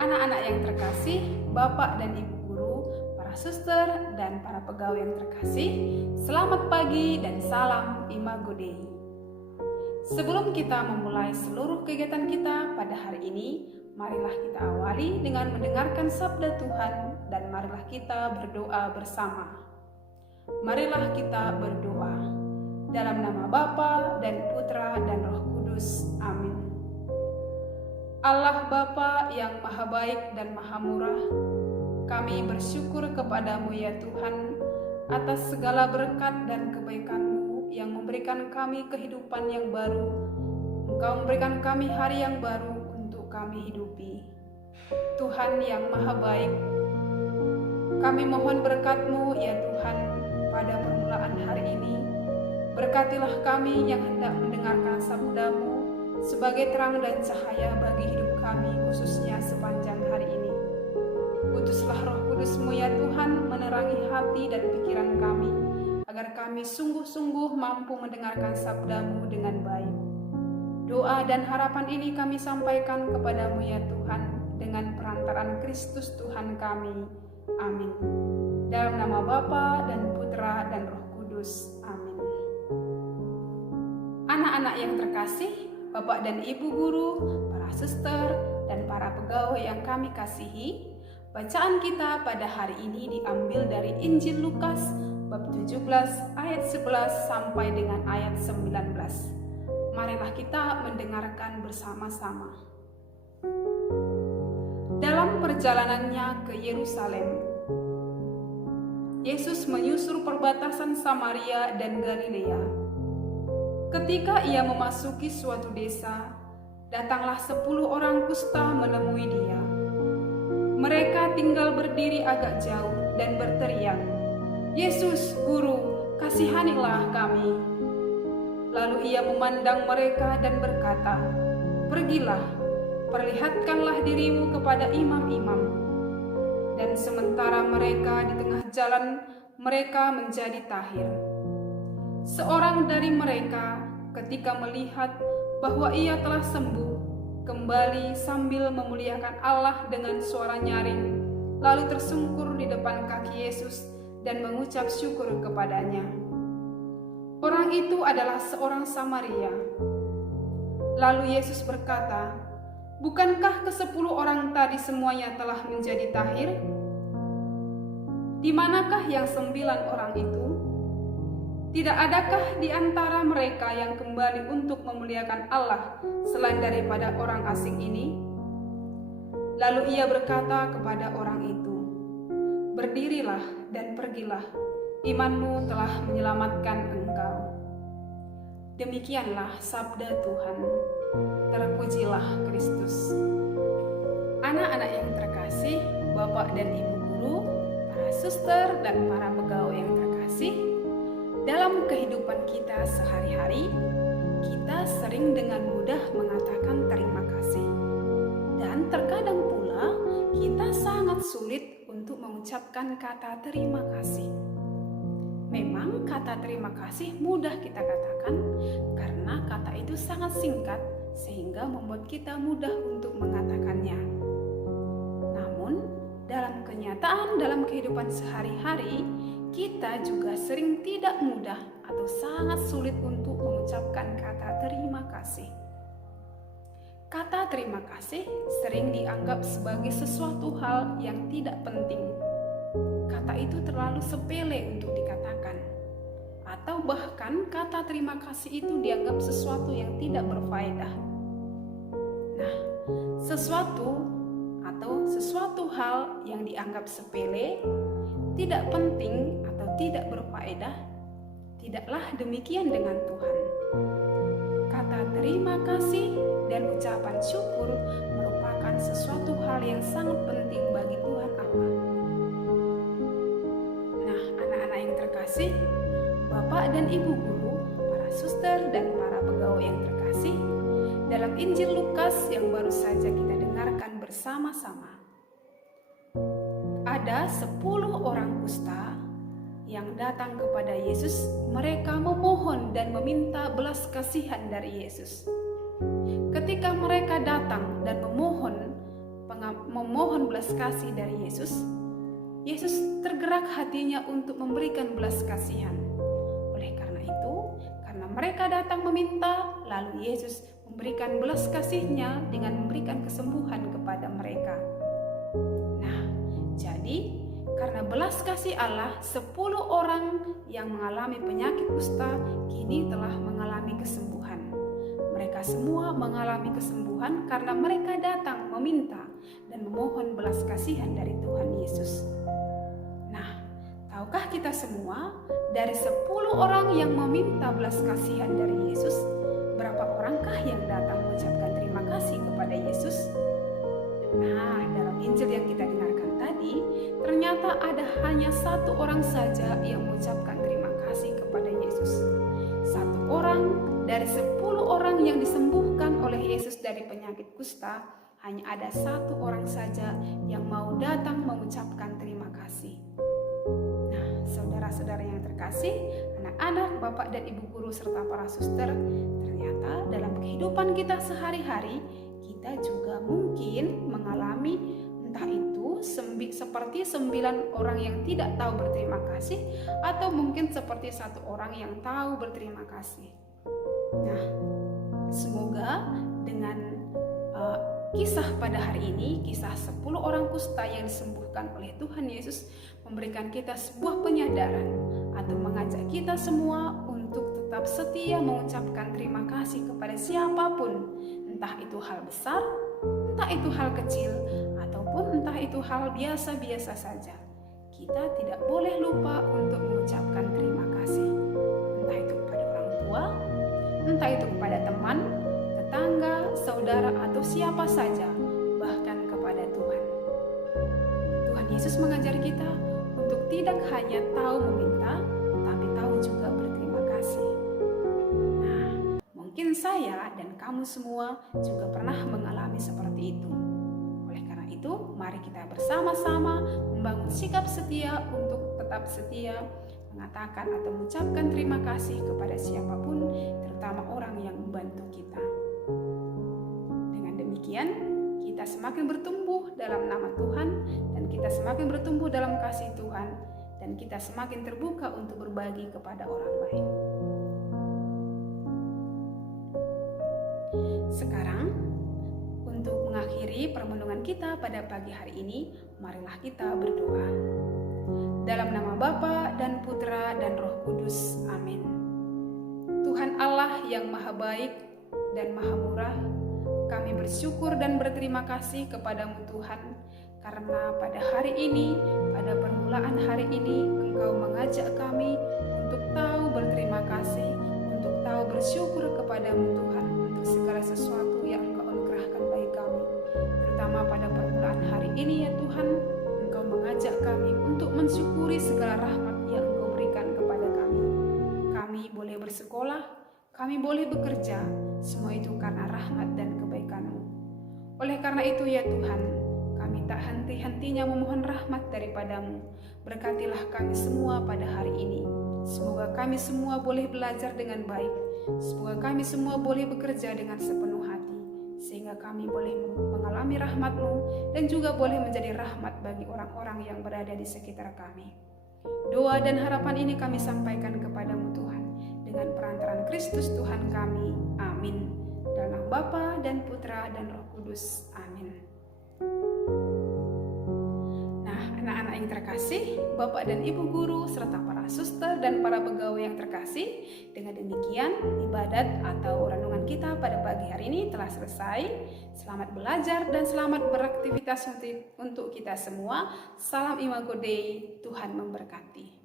Anak-anak yang terkasih, Bapak dan Ibu guru, para suster dan para pegawai yang terkasih, selamat pagi dan salam Imago Dei. Sebelum kita memulai seluruh kegiatan kita pada hari ini, marilah kita awali dengan mendengarkan sabda Tuhan dan marilah kita berdoa bersama. Marilah kita berdoa. Dalam nama Bapa dan Putra dan Roh Kudus. Amin. Allah Bapa yang maha baik dan maha murah, kami bersyukur kepadamu ya Tuhan atas segala berkat dan kebaikan-Mu yang memberikan kami kehidupan yang baru. Engkau memberikan kami hari yang baru untuk kami hidupi. Tuhan yang maha baik, kami mohon berkat-Mu ya Tuhan pada permulaan hari ini. Berkatilah kami yang hendak mendengarkan sabda-Mu sebagai terang dan cahaya bagi hidup kami, khususnya sepanjang hari ini. Utuslah Roh Kudus-Mu ya Tuhan menerangi hati dan pikiran kami, agar kami sungguh-sungguh mampu mendengarkan sabda-Mu dengan baik. Doa dan harapan ini kami sampaikan kepadamu ya Tuhan, dengan perantaraan Kristus Tuhan kami. Amin. Dalam nama Bapa dan Putra dan Roh Kudus. Amin. Anak-anak yang terkasih, Bapak dan Ibu guru, para suster, dan para pegawai yang kami kasihi, bacaan kita pada hari ini diambil dari Injil Lukas bab 17 ayat 11 sampai dengan ayat 19. Marilah kita mendengarkan bersama-sama. Dalam perjalanannya ke Yerusalem, Yesus menyusur perbatasan Samaria dan Galilea. Ketika ia memasuki suatu desa, datanglah 10 orang kusta menemui dia. Mereka tinggal berdiri agak jauh dan berteriak, "Yesus, Guru, kasihanilah kami." Lalu ia memandang mereka dan berkata, "Pergilah, perlihatkanlah dirimu kepada imam-imam." Dan sementara mereka di tengah jalan, mereka menjadi tahir. Seorang dari mereka ketika melihat bahwa ia telah sembuh, kembali sambil memuliakan Allah dengan suara nyaring, lalu tersungkur di depan kaki Yesus dan mengucap syukur kepadanya. Orang itu adalah seorang Samaria. Lalu Yesus berkata, "Bukankah ke-10 orang tadi semuanya telah menjadi tahir? Di manakah yang 9 orang itu? Tidak adakah di antara mereka yang kembali untuk memuliakan Allah selain daripada orang asing ini?" Lalu ia berkata kepada orang itu, "Berdirilah dan pergilah, imanmu telah menyelamatkan engkau." Demikianlah sabda Tuhan. Terpujilah Kristus. Anak-anak yang terkasih, Bapak dan Ibu guru, para suster dan para pegawai yang terkasih, dalam kehidupan kita sehari-hari, kita sering dengan mudah mengatakan terima kasih. Dan terkadang pula kita sangat sulit untuk mengucapkan kata terima kasih. Memang kata terima kasih mudah kita katakan karena kata itu sangat singkat sehingga membuat kita mudah untuk mengatakannya. Namun, dalam kenyataan dalam kehidupan sehari-hari, kita juga sering tidak mudah atau sangat sulit untuk mengucapkan kata terima kasih. Kata terima kasih sering dianggap sebagai sesuatu hal yang tidak penting. Kata itu terlalu sepele untuk dikatakan. Atau bahkan kata terima kasih itu dianggap sesuatu yang tidak berfaedah. Nah, sesuatu hal yang dianggap sepele, tidak penting atau tidak berfaedah, tidaklah demikian dengan Tuhan. Kata terima kasih dan ucapan syukur merupakan sesuatu hal yang sangat penting bagi Tuhan Allah. Nah, anak-anak yang terkasih, Bapak dan Ibu guru, para suster dan para pegawai yang terkasih, dalam Injil Lukas yang baru saja kita dengarkan bersama-sama, ada 10 orang kusta yang datang kepada Yesus. Mereka memohon dan meminta belas kasihan dari Yesus. Ketika mereka datang dan memohon belas kasih dari Yesus, Yesus tergerak hatinya untuk memberikan belas kasihan. Oleh karena itu, karena mereka datang meminta, lalu Yesus memberikan belas kasih-Nya dengan memberikan kesembuhan kepada mereka. Nah, jadi karena belas kasih Allah, 10 orang yang mengalami penyakit kusta kini telah mengalami kesembuhan. Mereka semua mengalami kesembuhan karena mereka datang meminta dan memohon belas kasihan dari Tuhan Yesus. Nah, tahukah kita semua, dari 10 orang yang meminta belas kasihan dari Yesus, berapa orangkah yang datang mengucapkan terima kasih kepada Yesus? Nah, dalam Injil yang kita dengarkan tadi, ternyata ada hanya 1 orang saja yang mengucapkan terima kasih kepada Yesus. 1 orang dari 10 orang yang disembuhkan oleh Yesus dari penyakit kusta, hanya ada 1 orang saja yang mau datang mengucapkan terima kasih. Nah, saudara-saudara yang terkasih, anak-anak, bapak dan ibu guru serta para suster, ternyata dalam kehidupan kita sehari-hari, kita juga mungkin mengalami entah itu seperti 9 orang yang tidak tahu berterima kasih, atau mungkin seperti 1 orang yang tahu berterima kasih. Nah, semoga dengan kisah pada hari ini, kisah 10 orang kusta yang disembuhkan oleh Tuhan Yesus, memberikan kita sebuah penyadaran atau mengajak kita semua untuk tetap setia mengucapkan terima kasih kepada siapapun, entah itu hal besar, entah itu hal kecil, ataupun entah itu hal biasa-biasa saja. Kita tidak boleh lupa untuk mengucapkan terima kasih, entah itu kepada orang tua, entah itu kepada teman, tetangga, saudara, atau siapa saja, bahkan kepada Tuhan. Tuhan Yesus mengajar kita untuk tidak hanya tahu meminta, tapi tahu juga berterima kasih. Nah, mungkin saya dan kamu semua juga pernah mengalami seperti itu. Oleh karena itu, mari kita bersama-sama membangun sikap setia untuk tetap setia mengatakan atau mengucapkan terima kasih kepada siapapun, terutama orang yang membantu kita. Dengan demikian, kita semakin bertumbuh dalam nama Tuhan, dan kita semakin bertumbuh dalam kasih Tuhan, dan kita semakin terbuka untuk berbagi kepada orang lain. Sekarang, untuk mengakhiri permenungan kita pada pagi hari ini, marilah kita berdoa. Dalam nama Bapa dan Putra dan Roh Kudus. Amin. Tuhan Allah yang Maha Baik dan Maha Murah, kami bersyukur dan berterima kasih kepadamu Tuhan, karena pada hari ini, pada permulaan hari ini, Engkau mengajak kami untuk tahu berterima kasih, untuk tahu bersyukur kepadamu Tuhan, untuk segala sesuatu yang Engkau anugerahkan bagi kami. Terutama pada permulaan hari ini ya Tuhan, Engkau mengajak kami untuk mensyukuri segala rahmat yang Engkau berikan kepada kami. Kami boleh bersekolah, kami boleh bekerja, semua itu karena rahmat dan kebaikan-Mu. Oleh karena itu ya Tuhan, kami tak henti-hentinya memohon rahmat daripada-Mu. Berkatilah kami semua pada hari ini. Semoga kami semua boleh belajar dengan baik. Semoga kami semua boleh bekerja dengan sepenuh hati, sehingga kami boleh mengalami rahmat-Mu dan juga boleh menjadi rahmat bagi orang-orang yang berada di sekitar kami. Doa dan harapan ini kami sampaikan kepadamu Tuhan, dengan perantaraan Kristus Tuhan kami. Amin. Dalam nama Bapa dan Putra dan Roh Kudus. Amin. Nah, anak-anak yang terkasih, Bapak dan Ibu guru, serta para suster dan para pegawai yang terkasih, dengan demikian ibadat atau renungan kita pada pagi hari ini telah selesai. Selamat belajar dan selamat beraktivitas untuk kita semua. Salam Imago Dei, Tuhan memberkati.